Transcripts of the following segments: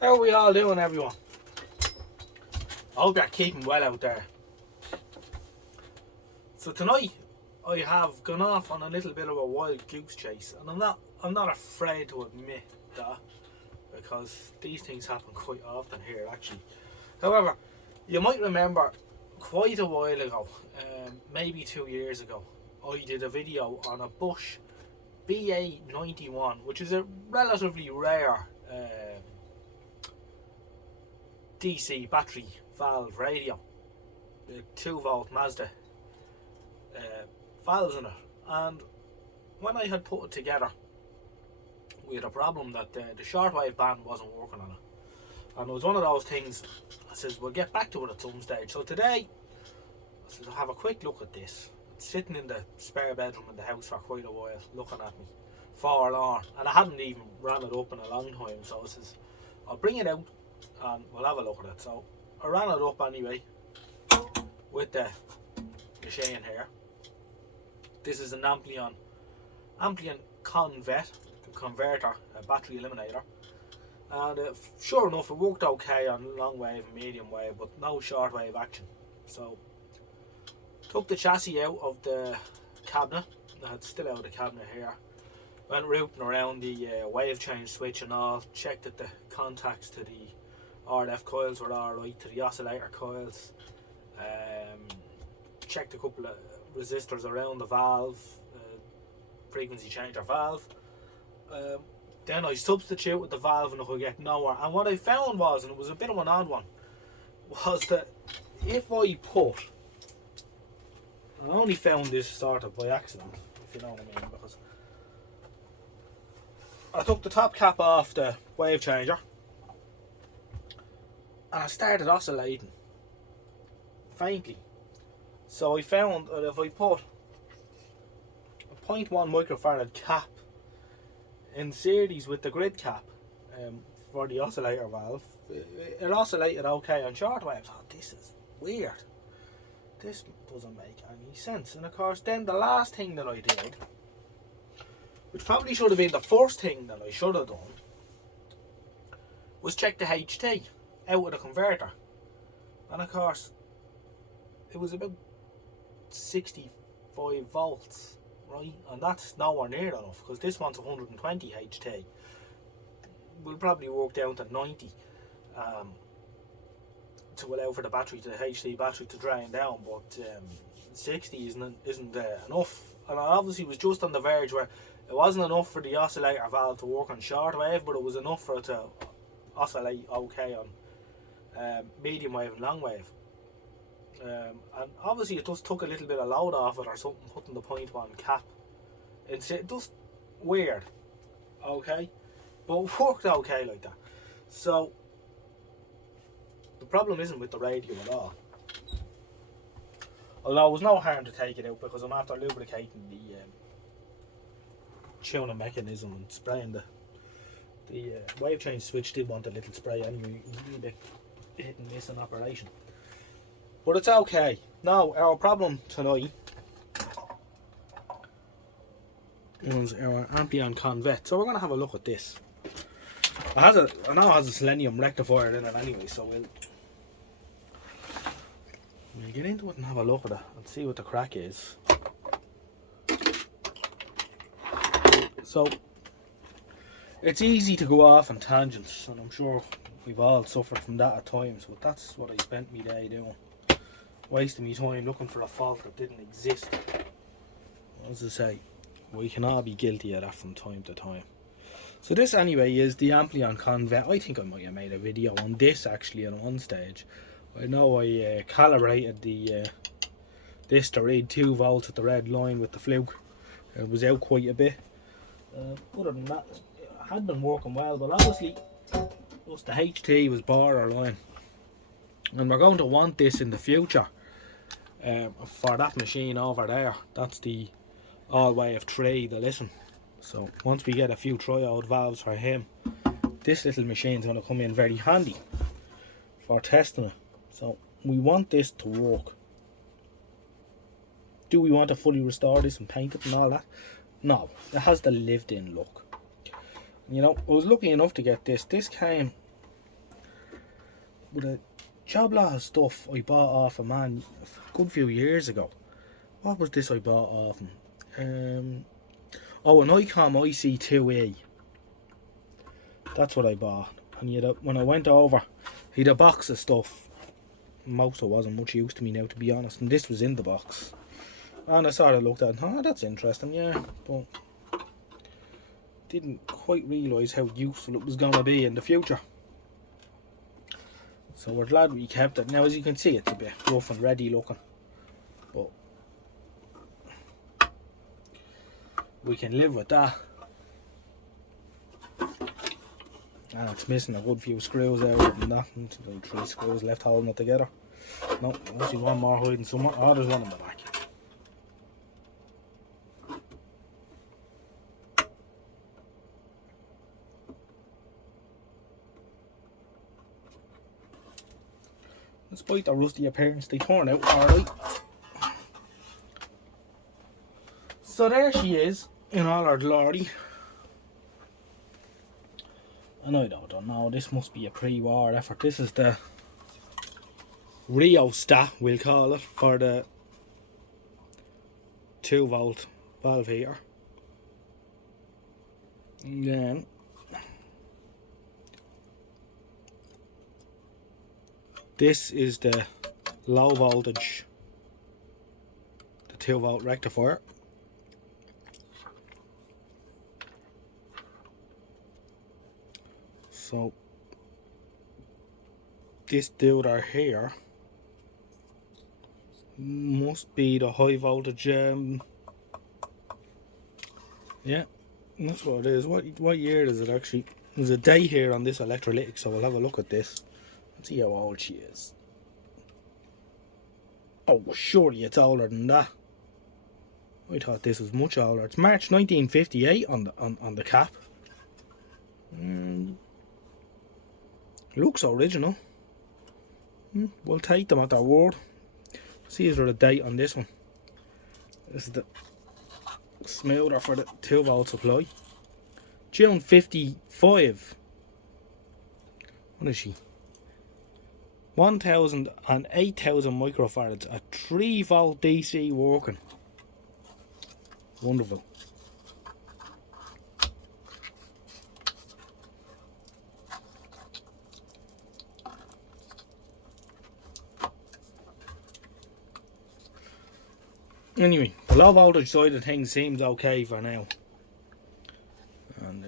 How are we all doing, everyone? I hope you're keeping well out there. So tonight I have gone off on a little bit of a wild goose chase, and I'm not afraid to admit that, because these things happen quite often here actually. However, you might remember quite a while ago, maybe 2 years ago, I did a video on a Bosch BA91, which is a relatively rare DC battery valve radio, the 2-volt Mazda valves in it. And when I had put it together, we had a problem that the shortwave band wasn't working on it, and it was one of those things. I says we'll get back to it at some stage. So today I said I'll have a quick look at this. It's sitting in the spare bedroom in the house for quite a while, looking at me forlorn, and I hadn't even ran it up in a long time. So I says I'll bring it out and we'll have a look at it. So I ran it up anyway with the machine here. This is an Amplion Convette converter, a battery eliminator, and sure enough it worked okay on long wave and medium wave, but no short wave action. So took the chassis out of the cabinet. It's still out of the cabinet here. Went routing around the wave change switch and all, checked that the contacts to the RF coils were alright, to the oscillator coils, checked a couple of resistors around the valve, frequency changer valve. Then I substituted the valve and I could get nowhere. And what I found was, and it was a bit of an odd one, was that if I put, I only found this sort of by accident, if you know what I mean, because I took the top cap off the wave changer and I started oscillating faintly. So I found that if I put a 0.1 microfarad cap in series with the grid cap for the oscillator valve, it oscillated okay on shortwave. Oh, this is weird. This doesn't make any sense. And of course, then the last thing that I did, which probably should have been the first thing that I should have done, was check the HT out of the converter. And of course, it was about 65 volts, right? And that's nowhere near enough, because this one's 120 HT. We'll probably work down to 90 to allow for the HT battery to drain down, but 60 isn't enough. And I obviously was just on the verge where it wasn't enough for the oscillator valve to work on shortwave, but it was enough for it to oscillate okay on medium wave and long wave. And obviously it just took a little bit of load off it or something, putting the 0.1 cap. It's just weird, okay, but it worked okay like that. So the problem isn't with the radio at all, although it was no harm to take it out, because I'm after lubricating the tuning mechanism and spraying the wave change switch. Did want a little spray anyway. You need a hit and miss in operation, but it's okay. Now our problem tonight is our Amplion Convette. So we're going to have a look at this. I know it has a selenium rectifier in it anyway, so we'll get into it and have a look at it and see what the crack is. So it's easy to go off on tangents, and I'm sure we've all suffered from that at times, but that's what I spent my day doing, wasting my time looking for a fault that didn't exist. As I say, we can all be guilty of that from time to time. So this anyway is the Amplion Convette. I think I might have made a video on this actually at one stage. I know I calibrated this to read 2 volts at the red line with the fluke. It was out quite a bit. Other than that, it had been working well, but obviously just the HT was borderline, and we're going to want this in the future for that machine over there. That's the all-wave 3, the listen. So once we get a few triode valves for him, this little machine is going to come in very handy for testing it. So we want this to work. Do we want to fully restore this and paint it and all that? No, it has the lived in look. You know, I was lucky enough to get this. This came with a job lot of stuff I bought off a man a good few years ago. What was this I bought off him? Oh, an ICOM IC2E. That's what I bought. And when I went over, he had a box of stuff. Most of it wasn't much use to me now, to be honest. And this was in the box. And I sort of looked at it, oh, that's interesting, yeah. But didn't quite realise how useful it was going to be in the future. So we're glad we kept it. Now, as you can see, it's a bit rough and ready looking. But we can live with that. And it's missing a good few screws out and that. And like 3 screws left holding it together. No, I see one more hiding somewhere. Oh, there's one in the back. Despite the rusty appearance, they turn out alright. So there she is in all her glory. And I don't know, this must be a pre-war effort. This is the rheostat, we'll call it, for the 2-volt valve heater. And then this is the low voltage, the 2-volt rectifier. So this dude here must be the high voltage. Yeah, that's what it is. What year is it actually? There's a date here on this electrolytic, so we'll have a look at this and see how old she is. Oh, surely it's older than that. I thought this was much older. It's March 1958 on the cap. Looks original. We'll take them at their word. See, is there a date on this one? This is the smoother for the 2-volt supply. June 55. What is she? 1000 and 8000 microfarads. A 3-volt DC working. Wonderful. Anyway, the low voltage side of things seems okay for now. And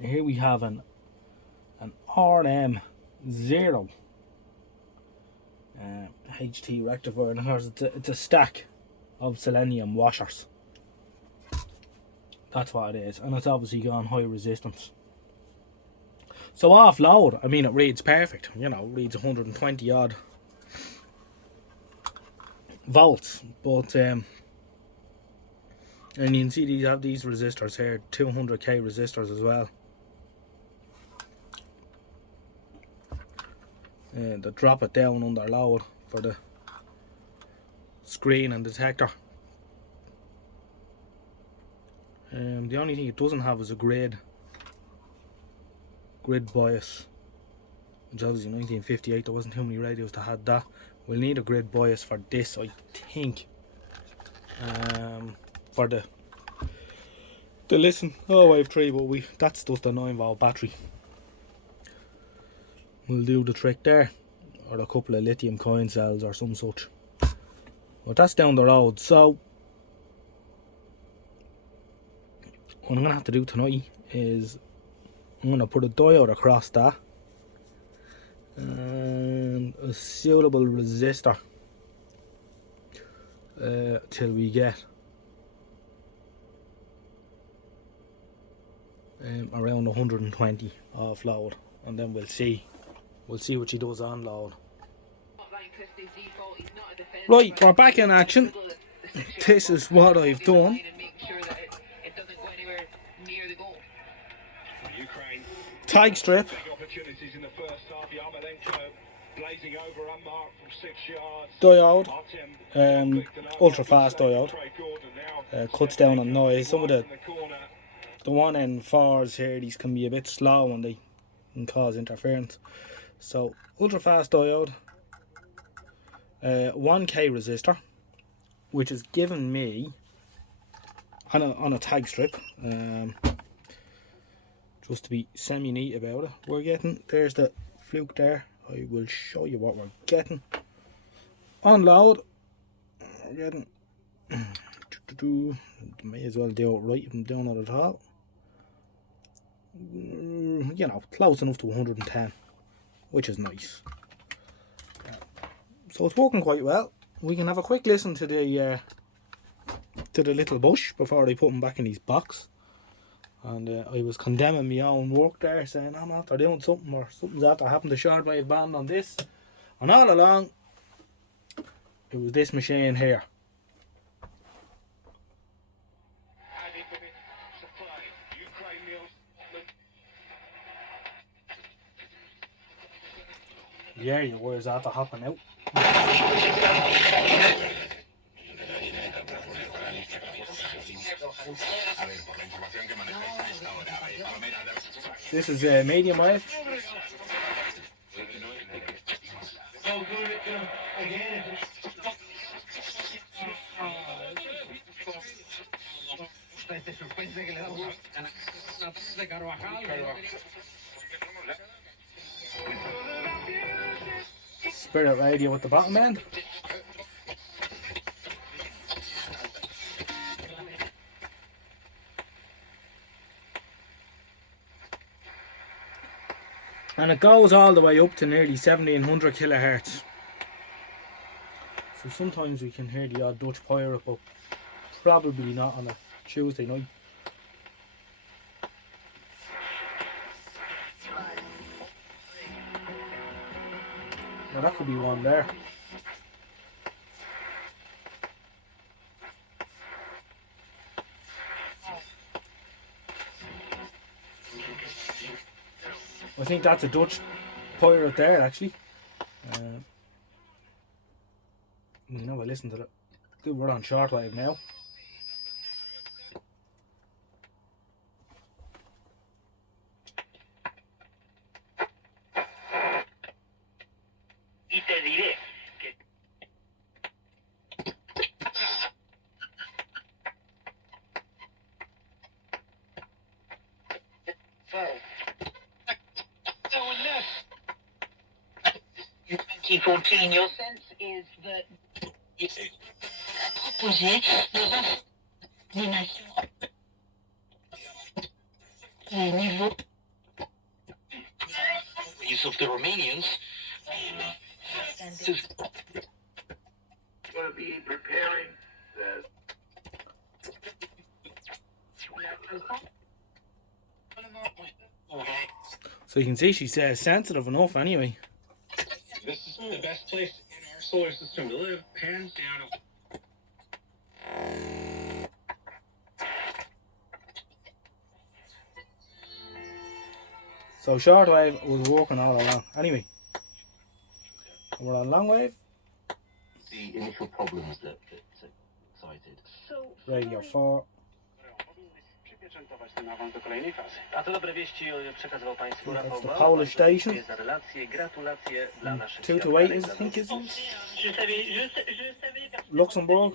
here we have an RM0 HT rectifier, and it's a stack of selenium washers. That's what it is, and it's obviously got high resistance. So off load, I mean, it reads perfect. You know, it reads 120 odd volts, but and you can see these have these resistors here, 200k resistors as well. And they drop it down under load for the screen and detector. The only thing it doesn't have is a grid bias, which obviously in 1958 there wasn't too many radios that had that. We'll need a grid bias for this, I think. For the listen. Oh, I have 3, but that's just a 9-volt battery. We'll do the trick there, or a couple of lithium coin cells or some such. But that's down the road. So what I'm gonna have to do tonight is I'm gonna put a diode across that and a suitable resistor till we get around 120 off load, and then we'll see what she does on load. Right, we're back in action. This is what I've done. Tag strip, diode, ultra fast diode, cuts down on noise. Some of the 1N4s here, these can be a bit slow and they and cause interference. So ultra fast diode, 1k resistor, which is given me on a tag strip, just to be semi neat about it. We're getting, there's the fluke there. I will show you what we're getting. On load, we're getting, may as well do it right if I'm doing it at all. You know, close enough to 110, which is nice. So it's working quite well. We can have a quick listen to the little bush before I put him back in his box. And I was condemning my own work there, saying I'm after doing something, or something's after happened to shortwave band on this. And all along, it was this machine here. Yeah, your wires after hopping out. This is a medium wave. Spirit radio with the bottom end. And it goes all the way up to nearly 1700 kilohertz. So sometimes we can hear the odd Dutch pirate, but probably not on a Tuesday night. Now that could be one there. I think that's a Dutch pirate there, actually. You know, I listen to that. Good, we're on shortwave now. In 2014, your sense is that it's opposite des nations. Les niveaux of the Romanians will be preparing the So you can see she's sensitive enough anyway. This is the best place in our solar system to live, hands down. So shortwave was working all along. Anyway, we're on long wave. the initial problems that cited. Radio 4. Ten awans do kolejnej fazy. A to dobre wieści przekazywał Państwu Rafał That's the Polish station. Za relacje, gratulacje dla naszych 2 to 8 is, I think, is Luxembourg.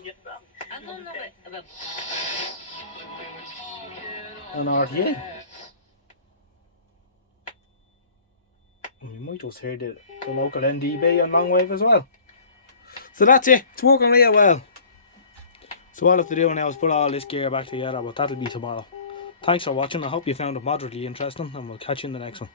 And RTA. And we might just hear the local NDB on long wave as well. So that's it. It's working real well. So all I have to do now is put all this gear back together, but that'll be tomorrow. Thanks for watching. I hope you found it moderately interesting, and we'll catch you in the next one.